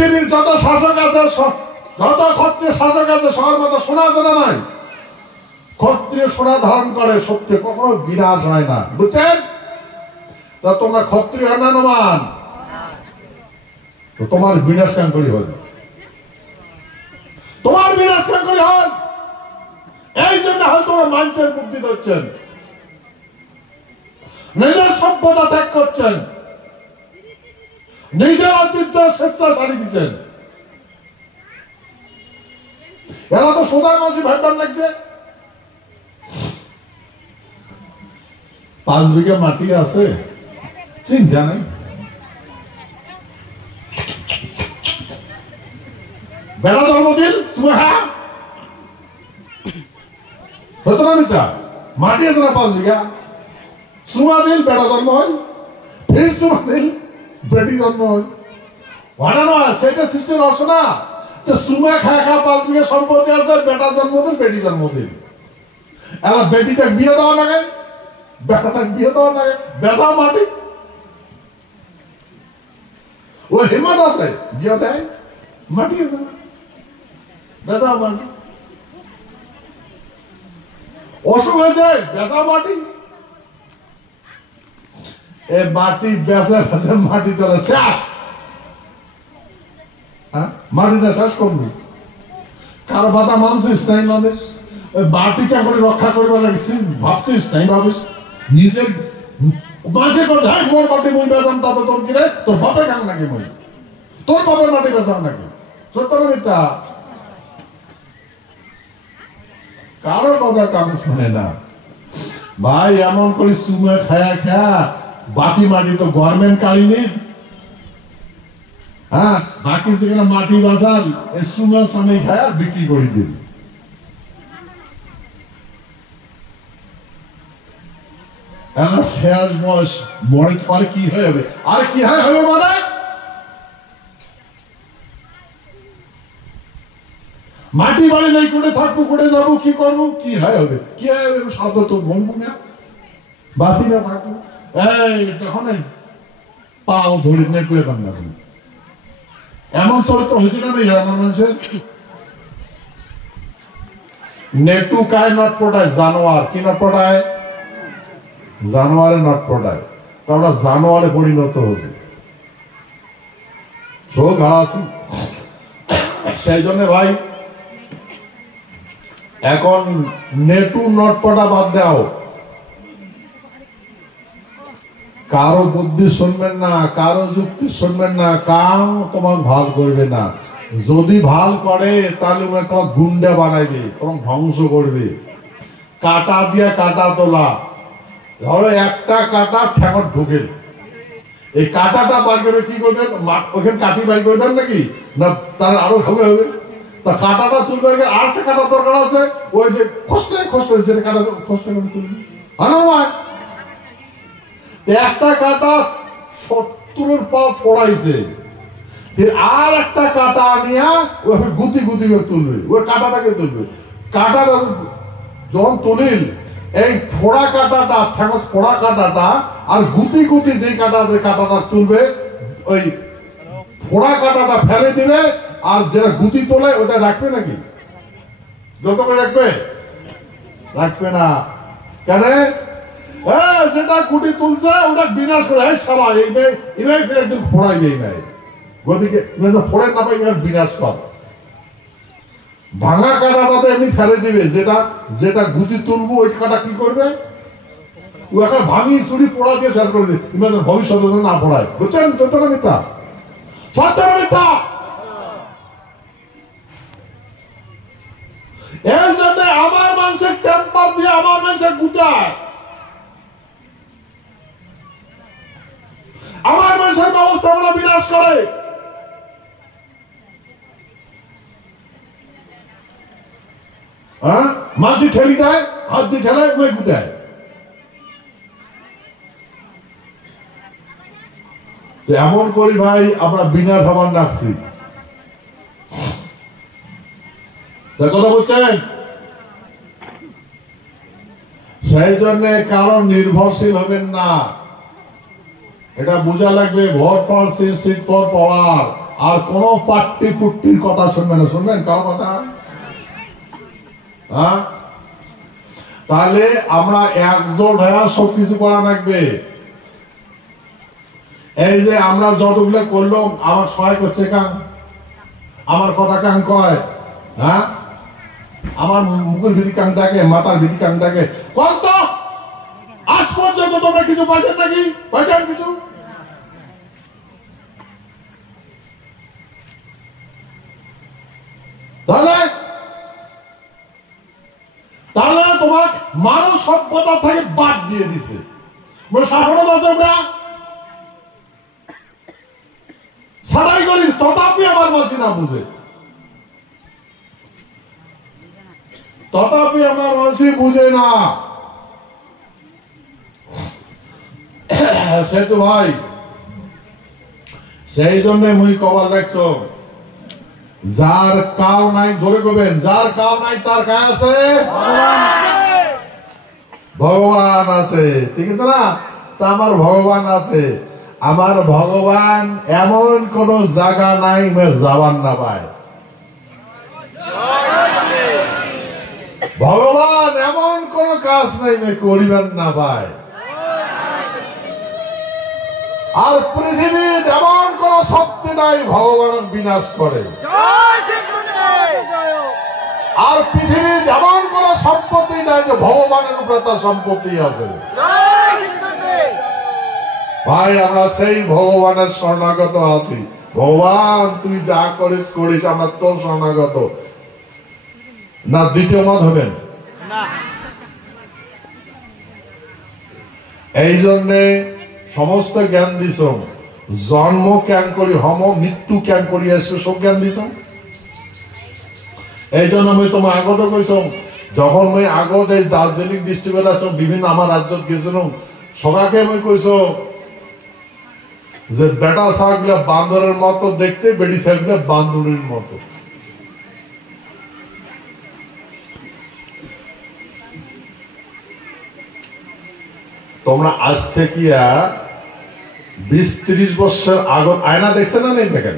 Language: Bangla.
পৃথিবীর যত শাসক আছে, যত ক্ষত্রিয় শাসক আছে, সবার মতো সোনা জানা নাই। ক্ষত্রিয় সোনা ধারণ করে, সত্যি কখনো বিনাশ হয় না, বুঝছেন? তা তোমরা ক্ষত্রিয় হয় না নমান, তো তোমার বিনাশ কাঙ্করি হল, তোমার বিনাশ কাঙ্করি হল। এই জন্য হয়তো তোমরা মানুষের বুদ্ধি করছেন, নিজের সভ্যতা ত্যাগ করছেন, নিজের ঐতিহ্য স্বেচ্ছা ছাড়ি দিচ্ছেন। এরা তো সোজা মাঝি ভাববার লাগছে। 5 বিঘা মাটি আছে, চিন্তা নাই, বেড়া জন্মদিন মাটি আছে না 5 বিঘা, সুমা দিল বেড়া জন্ম হয়, ফির সুমা দিল বেটি জন্ম হয়। ওটা নয়, সেটা সৃষ্টির অর্থ না যে সুমা খায় 5 বিঘা সম্পত্তি আছে, বেটা জন্মদিন বেটি জন্মদিন। এবার বেটিটা বিয়ে দেওয়া লাগে, বেটাটা বিয়ে দেওয়া লাগে, বেচাও মাটি। ও হিম্মত আছে, বিয়ে দেয়, মাটি আছে না, বেচাও মাটি। অসুখ হয়েছে, বেচাও মাটি। এ মাটি বেচে বেচে মাটি চলে শেষ। হ্যাঁ, মাটিটা শেষ করবি, কারো বাধা মানছিস নাই মানুষ, ওই মাটিটা করে রক্ষা করবে লাগছিস, ভাবছিস নাই ভাবিস নিজের মাঝে কথা। মোর মাটি মই বেচাম, তাতে তোর কিরে, তোর বাপে কাম নাকি মই, তোর বাপের মাটি বেচাম নাকি? সত্য মিথ্যা? কারো কথা কাম শুনে না ভাই। এমন করে সুমে খায়া খায়া বাকি মাটি তো গভর্নমেন্ট কাড়িনি। হ্যাঁ, বাকি সেখানে মাটি বাঁচাল, এই সুমা সামনে খায়া বিক্রি করে দিন। শেষ বয়স মরে পরে কি হয়ে যাবে? আর কি হয় হবে মানে মাটি বাড়ি নাই, করে থাকবো, করে যাবো, কি করবো, কি হয় হবে, কি হয় হবে? সাধ তো বলবো না, বাসি না থাকবো। এই তখন পাও ধরে নেই করে পান না। এমন চরিত্র হয়েছিল না আমার মানুষের। নেটু কায় নট পটায়, জানোয়ার কি নট পটায়, জানোয়ারে নট পটায়, তো আমরা জানোয়ারে পরিণত হয়েছি। সেই জন্য ভাই এখন নেটু নটপটা বাদ দাও, কারো বুদ্ধি শুনবেন না, কারো যুক্তি শুনবেন না, কাম তোমার ভাল করবে না। যদি ভাল করে তাহলে তোমার গুন্ডা বানাইবে, তোমার ধ্বংস করবে। কাটা দিয়ে কাটা তোলা, ধরো একটা কাটা ঠেকর ঢুকেন, এই কাটাটা বার করে কি করবেন? ওখানে কাটি বাড়ি করবেন নাকি না, তার আরো হবে হবে। তা কাটাটা তুলবে, আর একটা কাটা দরকার আছে, ওই যে খসলে খসলে যেটা কাটা খসলে তুলবে। একটা কাটা 70 পা ফোড়াইছে, আর একটা কাটা নিয়ে ওই গুতি গুতি করে তুলবে, ওই কাটাটাকে তুলবে। কাটাটা যখন তুলিল, এই ফোড়া কাটাটা ঠেকত ফোড়া কাটাটা আর গুতি গুতি যে কাটাটা তুলবে, ওই ফোড়া কাটাটা ফেলে দিবে, আর যেটা গুতি তোলে ওটা রাখবে নাকি? যত করে রাখবে, রাখবে না। কেন? সেটা কুটি তুলছে, ওটা বিনাশ করে সারা এই একদিন ফোড়াইবে, এই নাই গতিকে ফোড়ের না পাই বিনাশ কর। ভাঙা কাটাটাতে এমনি ফেলে দিবে, যেটা যেটা গুতি তুলবো ওই কাটা কি করবে, ও এখন ভাঙি চুরি পোড়া দিয়ে শেষ করে দিবে, ভবিষ্যতে না পড়ায়। বুঝছেন? সত্য মিথ্যা? সত্য মিথ্যা? এই জন্য আমার মানুষের টেম্পার দিয়ে আমার মানুষের গুটায়, আমার মানুষের ব্যবস্থাপনা বিনাশ করে। মাঝি ঠেলি দেয়, হাত দিয়ে ঠেলায়, ওই গুটায়। এমন করি ভাই আমরা বিনা খাবার ডাকছি, কথা বলছেন? সেই জন্য কারো নির্ভরশীল হবেন না, এটা বোঝা লাগবে। Vote for seat, seat for power. আর কোন পাট্টি পুট্টির কথা শুনবে না। শুনবেন কারো কথা? হ্যাঁ, তাহলে আমরা একজোট হয়ে সবকিছু করা লাগবে। এই যে আমরা যতগুলো করলাম, আমার সহায় করছে কান, আমার কথা কান কয়? হ্যাঁ, আমার মুখের ভিতরে কান থাকে, মাথার ভিতরে কান থাকে। কত আজ পর্যন্ত তোমরা কিছু পাইছেন নাকি? পাইছেন কিছু? তাহলে তাহলে তোমার মানুষ সভ্যতা থেকে বাদ দিয়ে দিছে। শাসন আছে ওটা ছাড়াই করিস, তথাপি আমার মাসি না বুঝে, তথাপি আমার মাসি বুঝে না। সে তো ভাই, সেই জন্য মুই কবার দেখছো, যার কাউ নাই, ধরে করবেন, যার কাউ নাই তার কাজ আছে, ভগবান আছে। ঠিক আছে না? তা আমার ভগবান আছে। আমার ভগবান এমন কোন জায়গা নাই যাওয়ার না পায়। ভগবান এমন কোন কাজ নাই করিবেন না পায়। আর পৃথিবীর এমন কোন শক্তি নাই ভগবান বিনাশ করে। আর পৃথিবীর এমন কোন সম্পত্তি নাই যে ভগবানের উপরে তার সম্পত্তি আছে। ভাই, আমরা সেই ভগবানের শরণাগত আছি। ভগবান তুই যা করিস করিস, আমরা তোর শরণাগত। না দ্বিতীয় মত হবেন? এই জন্যে সমস্ত জ্ঞান দিছ, জন্ম জ্ঞান করি, হম মৃত্যু জ্ঞান করি, এসে সব জ্ঞান দিছ। এই জন্য আমি তোমার আগত কইস, যখন আমি আগত এই দার্জিলিং ডিস্ট্রিক্টত আছো, বিভিন্ন আমার রাজ্যত গেছিলাম, সবাইকে আমি কইস যে বেটা ছাগলা বান্দরের মতো দেখতে, বেড়ি ছাগলা বান্দরের মতো। তোমরা আজ থেকে 20-30 বছর আগত আয়না দেখছে না? নেই দেখেন?